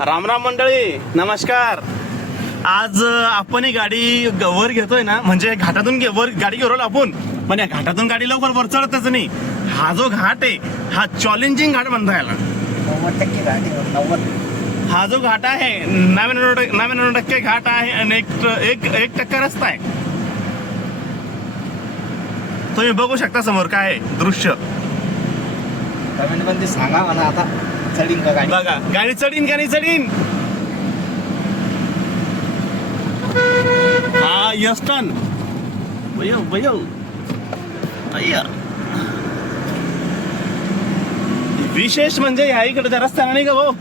रामराम मंडळी नमस्कार. आज आपण ही गाडी वर घेतोय ना म्हणजे घाटातून वर गाडी घेऊन राहिलो आपण. पण या घाटातून गाडी लवकर वर चढतच नाही. हा जो घाट आहे हा चॅलेंजिंग घाट म्हणता याला हा जो घाट आहे नव्याण्णव नव्याण्णव टक्के घाट आहे आणि एक एक एक टक्का रस्ता आहे. तुम्ही बघू शकता समोर काय दृश्य. कमेंटमध्ये सांगा मला आता. चढीन का गाडी? बघा गाडी चढीन का नाही चढीन? हा यस्टन बयो बयो अय्या विशेष म्हणजे ह्या इकडच्या रस्त्याला नाही का भाऊ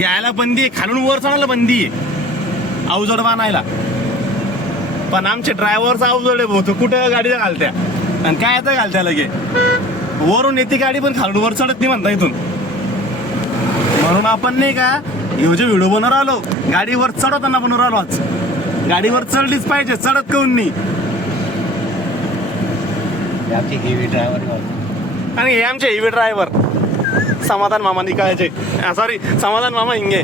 यायला बंदी आहे खालून वर चढायला बंदी आहे. अवजड बांधायला. पण आमचे ड्रायव्हरचा अवजड आहे भाऊ तो कुठं गाडीला घालत्या? आणि काय येतं घालत्या लगे? वरून येते गाडी पण खालून वर चढत नाही म्हणता इथून. म्हणून आपण नाही का ह्यो जे व्हिडिओ बनवून राहिलो गाडीवर चढवताना बनवून राहिलो आज. गाडीवर चढलीच पाहिजे चढत काऊन नाही? आमची हेवी ड्रायव्हर आणि हे आमचे हेवी ड्रायव्हर समाधान मामा निकाळचे सॉरी समाधान मामा हिंगे.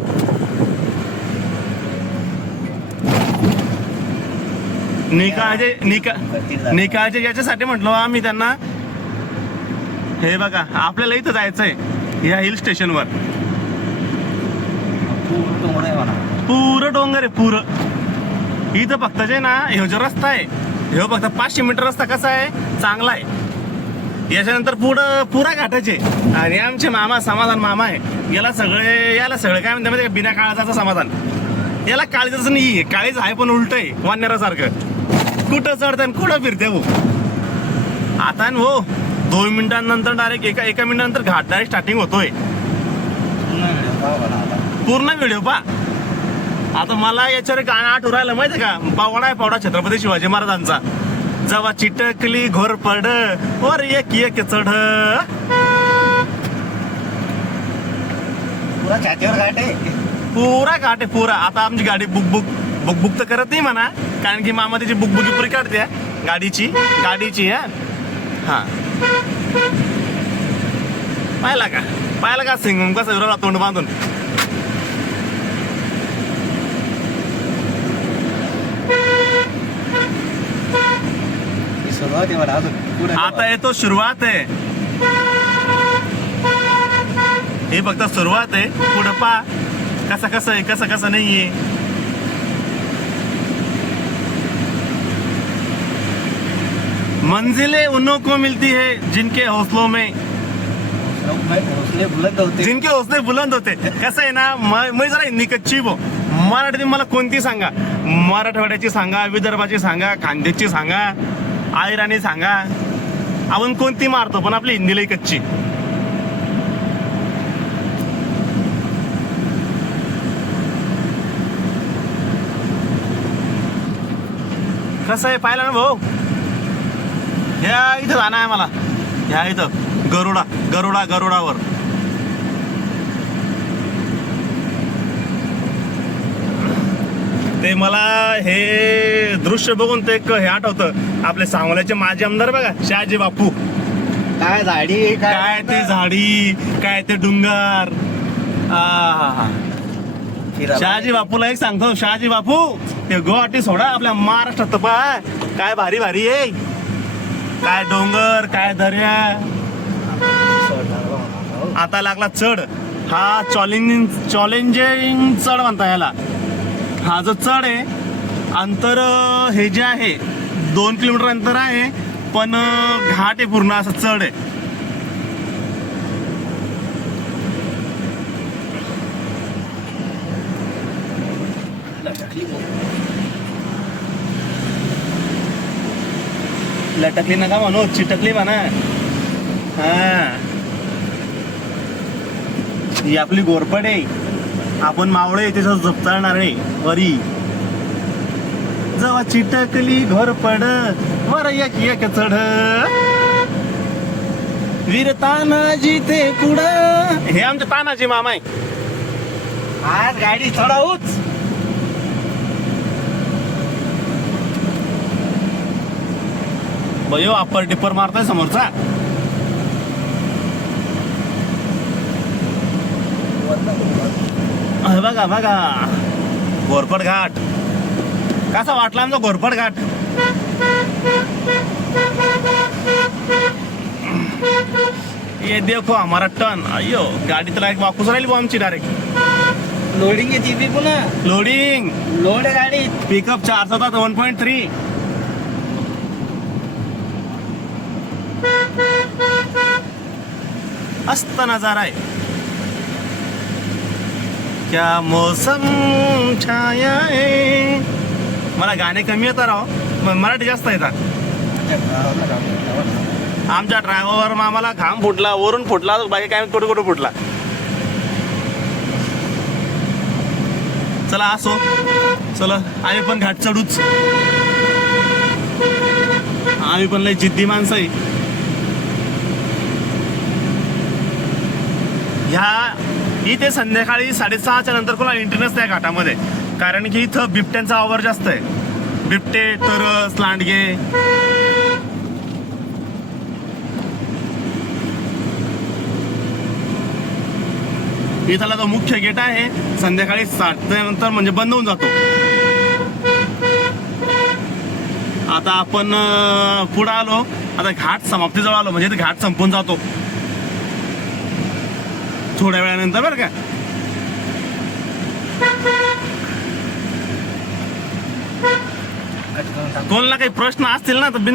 निकाळचे निका निकाळचे याच्यासाठी म्हटलो आम्ही त्यांना. हे बघा आपल्याला इथं जायचंय या हिल स्टेशनवर पुरं डोंगर आहे पुरं. इथं फक्त जे ना ह्यो जो रस्ता आहे ह्यो फक्त पाचशे मीटर रस्ता कसा आहे चांगला आहे. याच्यानंतर पुढं पुरा घाटाचे आणि आमचे मामा समाधान मामा आहे. याला सगळे याला सगळे काय म्हणते माहिती बिना काळजाचं समाधान. याला काळजाचं नाही काळीज आहे पण उलट आहे वानरासारखं कुठं चढते आणि कुठं फिरते हो? आता न हो दोन मिनिटांनंतर डायरेक्ट एका एका मिनिटानंतर घाट डायरेक्ट स्टार्टिंग होतोय. पूर्ण व्हिडिओ पा आता मला याच्यावर गाणं आठवू राहिलं माहितीये का? पावडा आहे पावडा छत्रपती शिवाजी महाराजांचा. जेव्हा चिटकली घोर पड वर एक एक चढ. पुरा छातीवर आहे. पुरा घाट आहे पुरा. आता आमची गाडी बुक बुक बुक बुक तर करत नाही म्हणा. कारण की मामा त्याची बुक बुकी पुरी काढते. गाडीची गाडीची हा. हा. पाहिला का? पाहिला का? सिंग कसं तोंड बांधून. ही सुरुवात आहे अजून पुढे आता येतो सुरुवात आहे. हे फक्त सुरुवात आहे. पुढं पा. कसं कसं आहे कसं कसं नाहीये मंजिलें उन्हों को मिलती है जिनके हौसलों में हौसले बुलंद होते जिनके हौसले बुलंद होते. कसं आहे ना म- मी जरा निकच्ची बो. मराठीत मला कोणती सांगा? मराठवाड्याची सांगा विदर्भाची सांगा खानदेशची सांगा. आयराने सांगा. आपण कोणती मारतो? पण आपली हिंदीलाही कच्ची. कसं आहे? पाहिलं ना भाऊ? ह्या इथं जाणं आहे मला. ह्या इथं. गरुडा. गरुडा गरुडावर. ते मला हे दृश्य बघून ते एक हे आठवतं. आपले सांगोल्याचे माजी आमदार बघा शहाजी बापू. काय झाडी काय ते झाडी काय ते डुंगर. शहाजी बापूला एक सांगतो शहाजी बापू ते गुवाहाटी सोडा आपल्या महाराष्ट्रात पहा. काय भारी भारी आहे. काय डोंगर काय दर्या. आता लागला चढ. हा चॉलेंजिंग चॉलेंजिंग चढ म्हणता याला. हा जो चढ आहे अंतर हे जे आहे दोन किलोमीटर अंतर आहे पण घाट आहे पूर्ण असं चढ आहे. लटकली नका म्हणू चिटकली म्हणा. हा. ही आपली गोरपड आहे आपण मावळे तिथं झपताळणार आहे. वरी. जवा चिटकली पड वर एक एक चढ वीर तानाजी ते पुढं हे आमचे तानाजी मामा आहे. आज गाडी चढाऊच. बयो अप्पर टिप्पर मारताय समोरचा वरनं अरे बघा बघा. घोरपड घाट. कसा वाटला आमचा घोरपड घाट? ये देखो हमारा टन. अयो गाडी तर एक वापस राहिली बुवा आमची डायरेक्ट लोडिंग येते बी पुन्हा. लोडिंग लोड गाडी. पिकअप चार सतात वन पॉईंट थ्री मस्त नजारा आहे. क्या मौसम छाया मला गाणे कमी येतात राव. मराठी जास्त येतात. आमच्या ड्रायव्हर आम्हाला घाम फुटला वरून फुटला बाकी काय कुठे कुठे फुटला. चला असो. चला आम्ही पण घाट चढूच. आम्ही पण लय जिद्दी माणसं आहे. ह्या इथे संध्याकाळी साडेसहाच्या नंतर कोणाला एंट्री नसते घाटामध्ये. कारण की इथं बिबट्यांचा आवर जास्त आहे. बिबटे तरस लांडगे. इथला जो मुख्य गेट आहे संध्याकाळी सातच्या नंतर म्हणजे बंद होऊन जातो. आता आपण पुढे पुढं आलो. आता घाट समाप्तीजवळ आलो. म्हणजे घाट संपून जातो. थोड्या वेळानंतर बरं का. कोणाला काही प्रश्न असतील ना तर बिंदा